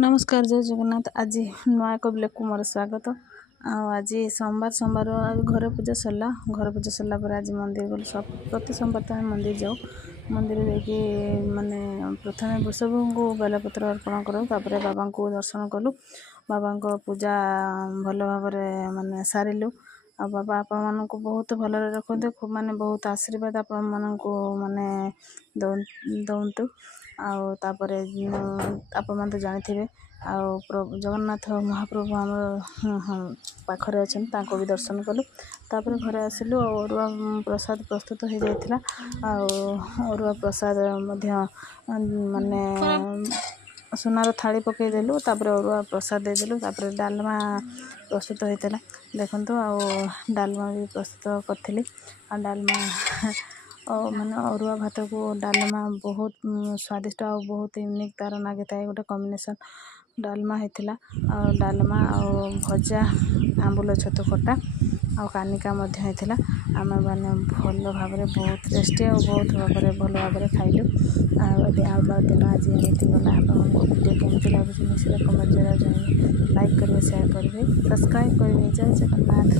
नमस्कार जय जगन्नाथ। आज नुआ एक ब्लॉग को मोर स्वागत। आज सोमवार घर पूजा सरला। घर पूजा सरला पर आज मंदिर गलु। सब प्रति सोमवार तो मंदिर जाऊ। मंदिर जाकि माने प्रथम वृषभ को बेलपत्र अर्पण करूँ, तापर बाबा को दर्शन कलु। बाबा को पूजा भल भाव माने सारिलु। आ बाबा आपण मानक बहुत भल रखते, खूब माने बहुत आशीर्वाद आपण मानक माने दौंतु। तापर आपण मैंने तो जानी जगन्नाथ महाप्रभु आम पाखरे अच्छा भी दर्शन कलु। तापर घरे आसिलु। अरुआ प्रसाद प्रस्तुत हो जाता। अरुआ प्रसाद माने सुनार थाली पकईदेलु। तापर अरुआ प्रसाद देदेलु। तापर डालमा प्रस्तुत होता देखु। डालमा भी प्रस्तुत करी। डालमा माने अरुआ भात को डालमा बहुत स्वादिष्ट और बहुत यूनिक तार लगे था। गोटे कॉम्बिनेशन डालमा होता। डालमा भजा आंबुल छतु खटा आ कानिका होता। आम मैंने भल भाव बहुत टेस्टी और बहुत भाव भल भाव खाइलु। दिन आज एमती गला। वीडियो केमती लगुच निश्चित कमेंट जरिए लाइक करेंगे, शेयर करेंगे, सब्सक्राइब करेंगे। जय जगन्नाथ।